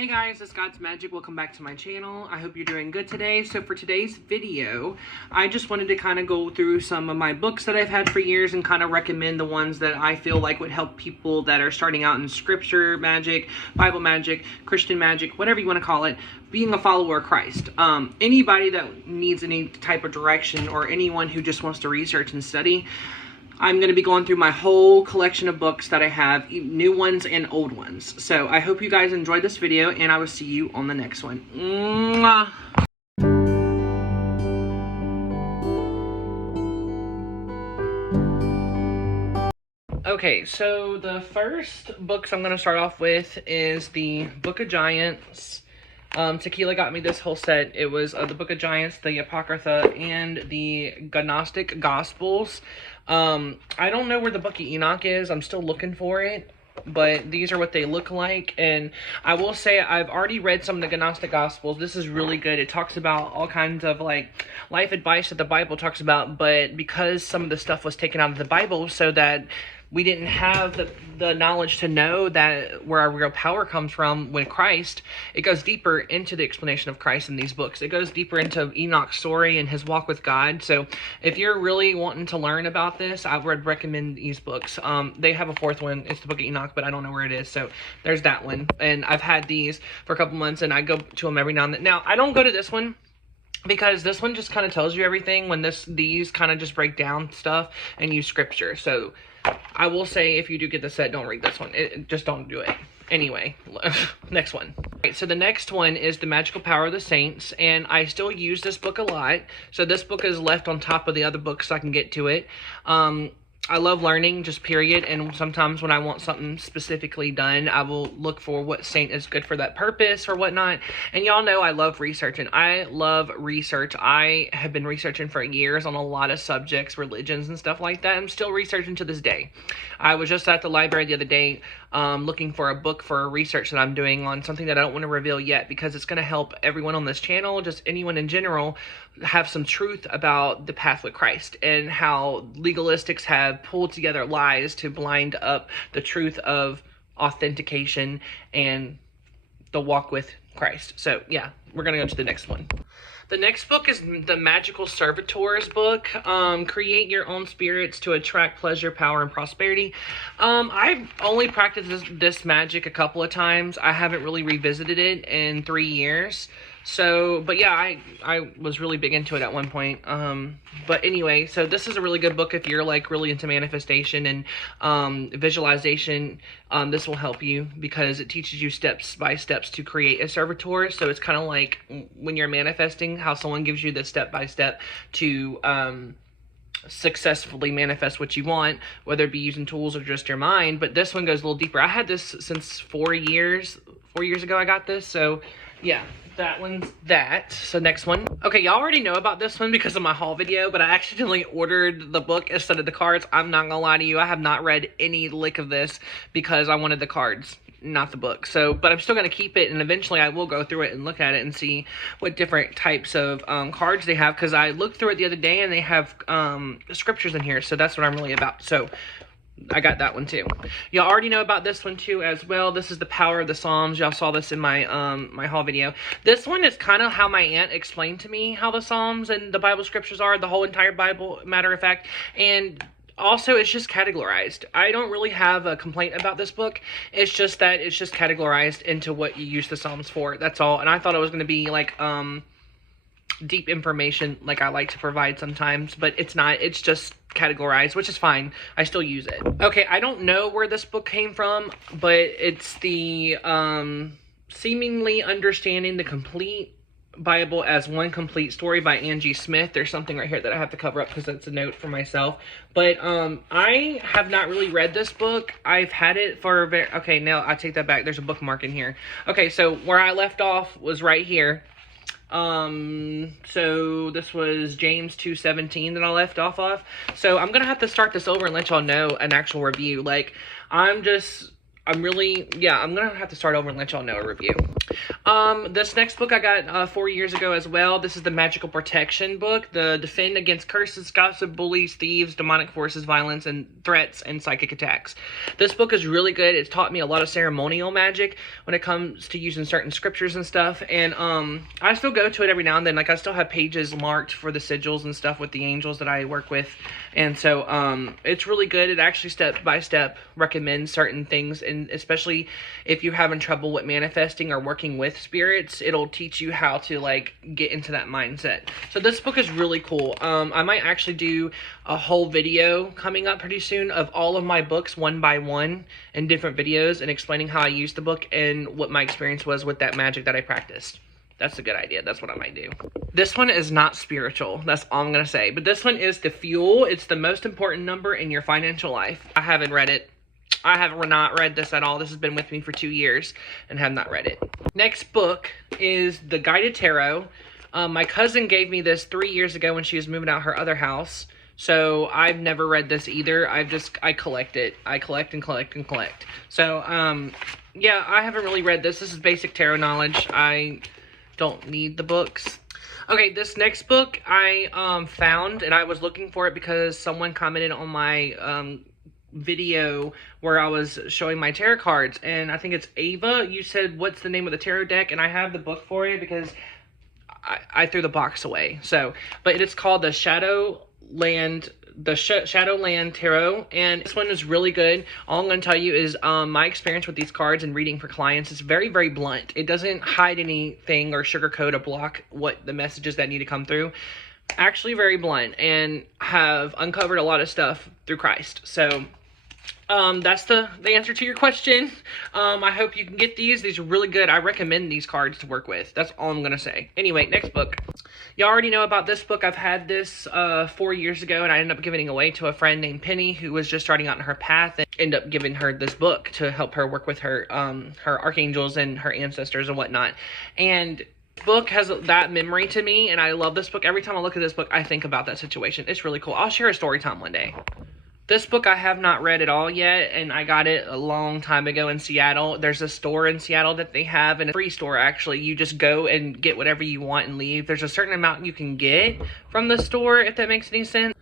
Hey guys, it's God's Magic. Welcome back to my channel. I hope you're doing good today. So for today's video, I just wanted to kind of go through some of my books that I've had for years and kind of recommend the ones that I feel like would help people that are starting out in scripture magic, Bible magic, Christian magic, whatever you want to call it, being a follower of Christ. Anybody that needs any type of direction or anyone who just wants to research and study, I'm going to be going through my whole collection of books that I have, new ones and old ones. So I hope you guys enjoyed this video, and I will see you on the next one. Mwah. Okay, so the first books I'm going to start off with is the Book of Giants. Tequila got me this whole set. It was the Book of Giants, the Apocrypha, and the Gnostic Gospels. I don't know where the Book of Enoch is. I'm still looking for it, but these are what they look like. And I will say I've already read some of the Gnostic Gospels. This is really good. It talks about all kinds of like life advice that the Bible talks about, but because some of the stuff was taken out of the Bible so that we didn't have the knowledge to know that where our real power comes from with Christ, it goes deeper into the explanation of Christ in these books. It goes deeper into Enoch's story and his walk with God. So if you're really wanting to learn about this, I would recommend these books. They have a fourth one. It's the Book of Enoch, but I don't know where it is. So there's that one. And I've had these for a couple months, and I go to them every now and then. Now, I don't go to this one, because this one just kind of tells you everything, when these kind of just break down stuff and use scripture. So I will say, if you do get the set, don't read this one. Just don't do it. Anyway, next one. Right, so the next one is The Magical Power of the Saints, and I still use this book a lot. So this book is left on top of the other books so I can get to it. I love learning, just period, and sometimes when I want something specifically done, I will look for what saint is good for that purpose or whatnot. And y'all know I love researching. I love research. I have been researching for years on a lot of subjects, religions, and stuff like that. I'm still researching to this day. I was just at the library the other day looking for a book for a research that I'm doing on something that I don't want to reveal yet, because it's going to help everyone on this channel, just anyone in general, have some truth about the path with Christ and how legalistics have pulled together lies to blind up the truth of authentication and the walk with Christ. So yeah, we're going to go to the next one. The next book is the Magical Servitors book. Create your own spirits to attract pleasure, power, and prosperity. I've only practiced this magic a couple of times. I haven't really revisited it in 3 years. So, but yeah, I was really big into it at one point. But anyway, so this is a really good book if you're like really into manifestation and visualization. This will help you because it teaches you steps by steps to create a servitor. So it's kind of like when you're manifesting, how someone gives you the step by step to successfully manifest what you want, whether it be using tools or just your mind. But this one goes a little deeper. I had this since 4 years. 4 years ago I got this. So yeah, that one's that. So next one. Okay, y'all already know about this one because of my haul video, but I accidentally ordered the book instead of the cards. I'm not gonna lie to you, I have not read any lick of this because I wanted the cards, not the book. So, but I'm still gonna keep it, and eventually I will go through it and look at it and see what different types of cards they have, because I looked through it the other day and they have scriptures in here, so that's what I'm really about. So I got that one too. Y'all already know about this one too as well. This is The Power of the Psalms. Y'all saw this in my my haul video. This one is kind of how my aunt explained to me how the Psalms and the Bible scriptures are, the whole entire Bible, matter of fact. And also, it's just categorized. I don't really have a complaint about this book. It's just that it's just categorized into what you use the Psalms for. That's all. And I thought it was going to be like deep information like I like to provide sometimes, but it's not. It's just categorized, which is fine. I still use it. Okay, I don't know where this book came from, but it's the Seemingly Understanding the Complete Bible as One Complete Story by Angie Smith. There's something right here that I have to cover up because it's a note for myself. But I have not really read this book. I've had it for a very... Okay, now I take that back. There's a bookmark in here. Okay, so where I left off was right here. So this was James 2:17 that I left off of. So I'm gonna have to start this over and let y'all know an actual review. Like, I'm just I'm gonna have to start over and let y'all know a review. This next book I got 4 years ago as well. This is the Magical Protection book, the Defend Against Curses, Gossip, Bullies, Thieves, Demonic Forces, Violence, and Threats, and Psychic Attacks. This book is really good. It's taught me a lot of ceremonial magic when it comes to using certain scriptures and stuff, and I still go to it every now and then. Like, I still have pages marked for the sigils and stuff with the angels that I work with, and so it's really good. It actually step by step recommends certain things, and especially if you're having trouble with manifesting or working with spirits, it'll teach you how to like get into that mindset. So this book is really cool. I might actually do a whole video coming up pretty soon of all of my books one by one in different videos and explaining how I used the book and what my experience was with that magic that I practiced. That's a good idea. That's what I might do. This one is not spiritual. That's all I'm going to say. But this one is the Fuel. It's the most important number in your financial life. I haven't read it. I have not read this at all. This has been with me for 2 years and have not read it. Next book is The Guided Tarot. My cousin gave me this 3 years ago when she was moving out her other house. So I've never read this either. I collect it. I collect and collect and collect. So, yeah, I haven't really read this. This is basic tarot knowledge. I don't need the books. Okay, this next book I found, and I was looking for it because someone commented on my video where I was showing my tarot cards, and I think it's Ava. You said, what's the name of the tarot deck? And I have the book for you because I threw the box away. So, but it's called the Shadowland Tarot, and this one is really good. All I'm going to tell you is my experience with these cards and reading for clients is very, very blunt. It doesn't hide anything or sugarcoat or block what the messages that need to come through. Actually very blunt, and have uncovered a lot of stuff through Christ. So that's the answer to your question. I hope you can get these. These are really good. I recommend these cards to work with. That's all I'm going to say. Anyway, next book. You already know about this book. I've had this 4 years ago, and I ended up giving it away to a friend named Penny who was just starting out in her path, and ended up giving her this book to help her work with her her archangels and her ancestors and whatnot. And book has that memory to me, and I love this book. Every time I look at this book, I think about that situation. It's really cool. I'll share a story time one day. This book I have not read at all yet, and I got it a long time ago in Seattle. There's a store in Seattle that they have, and a free store actually. You just go and get whatever you want and leave. There's a certain amount you can get from the store, if that makes any sense.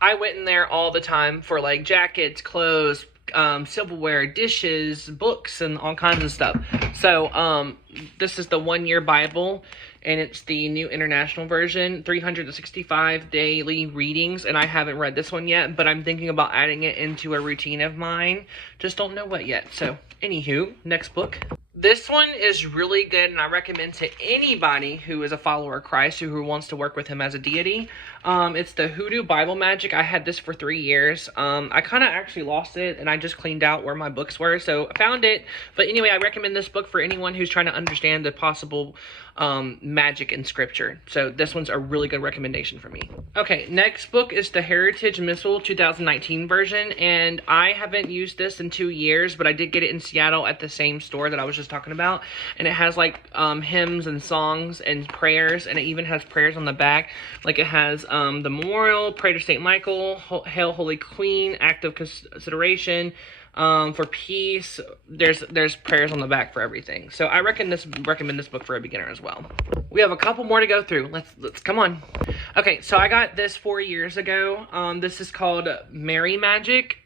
I went in there all the time for like jackets, clothes, silverware, dishes, books, and all kinds of stuff. So this is the 1 Year Bible, and it's the New International Version, 365 daily readings, and I haven't read this one yet, but I'm thinking about adding it into a routine of mine. Just don't know what yet. So anywho, next book. This one is really good, and I recommend to anybody who is a follower of Christ, who wants to work with him as a deity. It's the Hoodoo Bible Magic. I had this for 3 years. I kind of actually lost it, and I just cleaned out where my books were, so I found it. But anyway, I recommend this book for anyone who's trying to understand the possible magic in scripture. So this one's a really good recommendation for me. Okay, next book is the Heritage Missal 2019 version, and I haven't used this in 2 years, but I did get it in Seattle at the same store that I was just talking about, and it has like hymns and songs and prayers, and it even has prayers on the back. Like it has the memorial, pray to Saint Michael, Hail Holy Queen, act of consideration, for peace. There's prayers on the back for everything. So I recommend this book for a beginner as well. We have a couple more to go through. Let's come on. Okay, so I got this 4 years ago. This is called Mary Magic,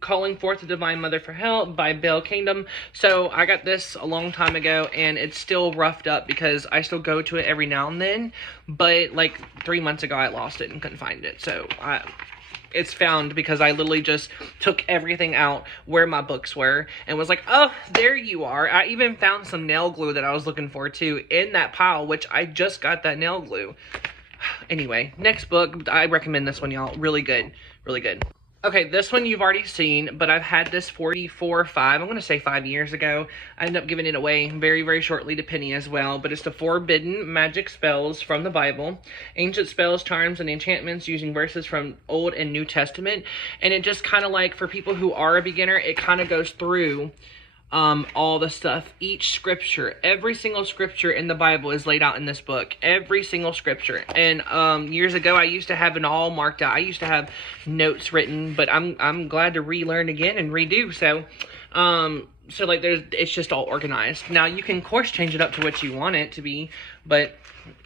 Calling Forth the Divine Mother for Help by Belle Kingdom. So I got this a long time ago, and it's still roughed up because I still go to it every now and then, but like 3 months ago I lost it and couldn't find it. So it's found because I literally just took everything out where my books were and was like, oh, there you are. I even found some nail glue that I was looking for too in that pile, which I just got that nail glue. Anyway, next book. I recommend this one, y'all. Really good. Really good. Okay, this one you've already seen, but I've had this 5 years ago. I ended up giving it away very, very shortly to Penny as well, but it's the Forbidden Magic Spells from the Bible. Ancient spells, charms, and enchantments using verses from Old and New Testament. And it just kind of like, for people who are a beginner, it kind of goes through all the stuff. Each scripture, every single scripture in the Bible is laid out in this book. Every single scripture. And years ago I used to have it all marked out. I used to have notes written, but I'm glad to relearn again and redo. So So like it's just all organized. Now you can of course change it up to what you want it to be, but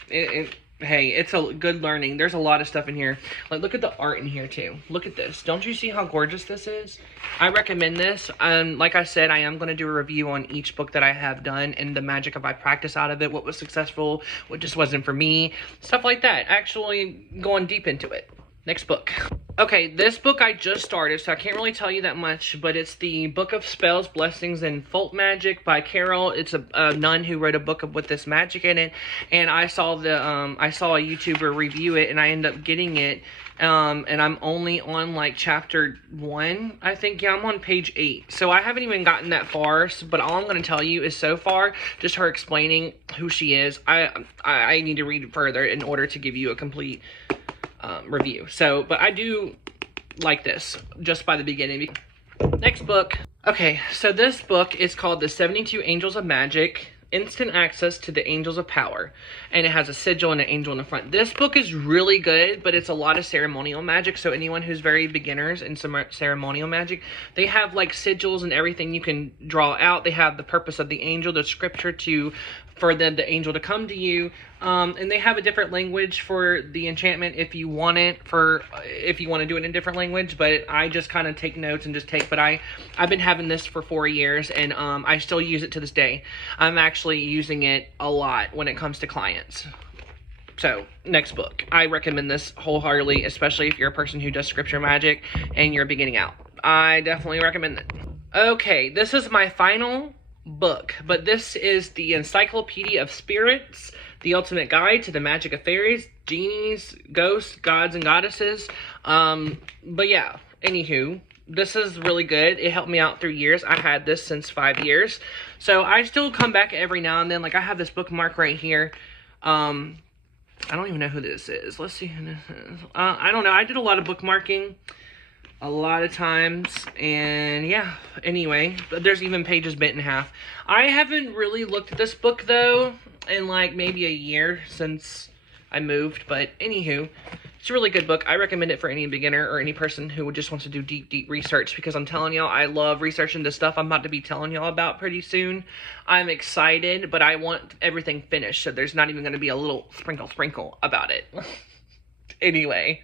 hey, it's a good learning. There's a lot of stuff in here. Like, look at the art in here too. Look at this. Don't you see how gorgeous this is? I recommend this. Like I said, I am going to do a review on each book that I have done and the magic of I practice out of it, what was successful, what just wasn't for me, stuff like that. Actually going deep into it. Next book. Okay, this book I just started, so I can't really tell you that much, but it's the Book of Spells, Blessings, and Folk Magic by Carol. It's a nun who wrote a book with this magic in it, and I saw a YouTuber review it, and I ended up getting it, and I'm only on like chapter 1, I think. Yeah, I'm on page 8, so I haven't even gotten that far, but all I'm going to tell you is so far, just her explaining who she is. I need to read further in order to give you a complete review. So, but I do like this just by the beginning. Next book. Okay, so this book is called The 72 Angels of Magic, Instant Access to the Angels of Power, and it has a sigil and an angel in the front. This book is really good, but it's a lot of ceremonial magic, so anyone who's very beginners in some ceremonial magic, they have like sigils and everything you can draw out. They have the purpose of the angel, the scripture for the angel to come to you, and they have a different language for the enchantment if you want to do it in a different language, but I just kind of take notes and but I've been having this for 4 years, and I still use it to this day. I'm actually using it a lot when it comes to clients. So, next book. I recommend this wholeheartedly, especially if you're a person who does scripture magic and you're beginning out. I definitely recommend it. Okay, this is my final book, but this is the Encyclopedia of Spirits, the Ultimate Guide to the Magic of Fairies, Genies, Ghosts, Gods, and Goddesses. But yeah, anywho, this is really good. It helped me out through years. I had this since 5 years, so I still come back every now and then. Like, I have this bookmark right here. I don't even know who this is. Let's see who this is. I don't know. I did a lot of bookmarking a lot of times, and yeah, anyway, there's even pages bent in half. I haven't really looked at this book though in like maybe a year since I moved, but anywho, it's a really good book. I recommend it for any beginner or any person who just wants to do deep research, because I'm telling y'all, I love researching the stuff I'm about to be telling y'all about pretty soon. I'm excited, but I want everything finished, so there's not even going to be a little sprinkle about it. Anyway.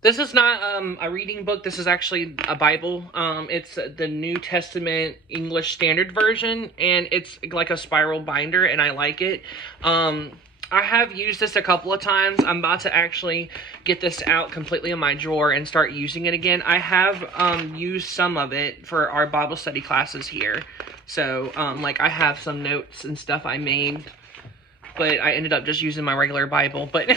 This is not a reading book. This is actually a Bible. It's the New Testament English Standard Version, and it's like a spiral binder, and I like it. I have used this a couple of times. I'm about to actually get this out completely in my drawer and start using it again. I have used some of it for our Bible study classes here. So, like, I have some notes and stuff I made, but I ended up just using my regular Bible. But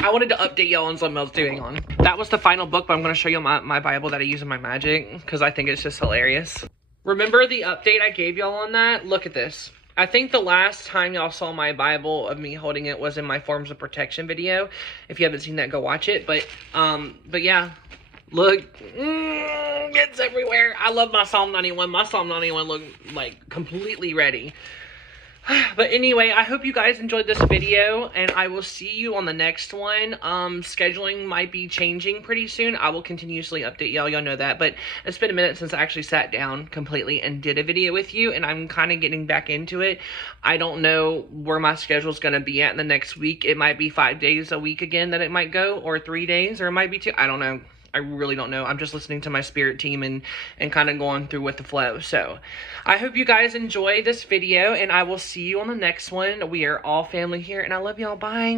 I wanted to update y'all on something else doing on. That was the final book, but I'm going to show you my Bible that I use in my magic, because I think it's just hilarious. Remember the update I gave y'all on that? Look at this. I think the last time y'all saw my Bible of me holding it was in my Forms of Protection video. If you haven't seen that, go watch it. But yeah, look, it's everywhere. I love my Psalm 91. My Psalm 91 look like completely ready. But anyway, I hope you guys enjoyed this video, and I will see you on the next one. Scheduling might be changing pretty soon. I will continuously update y'all know that, but it's been a minute since I actually sat down completely and did a video with you, and I'm kind of getting back into it. I don't know where my schedule is going to be at in the next week. It might be 5 days a week again that it might go, or 3 days, or it might be 2. I don't know. I really don't know. I'm just listening to my spirit team and kind of going through with the flow. So I hope you guys enjoy this video, and I will see you on the next one. We are all family here, and I love y'all. Bye.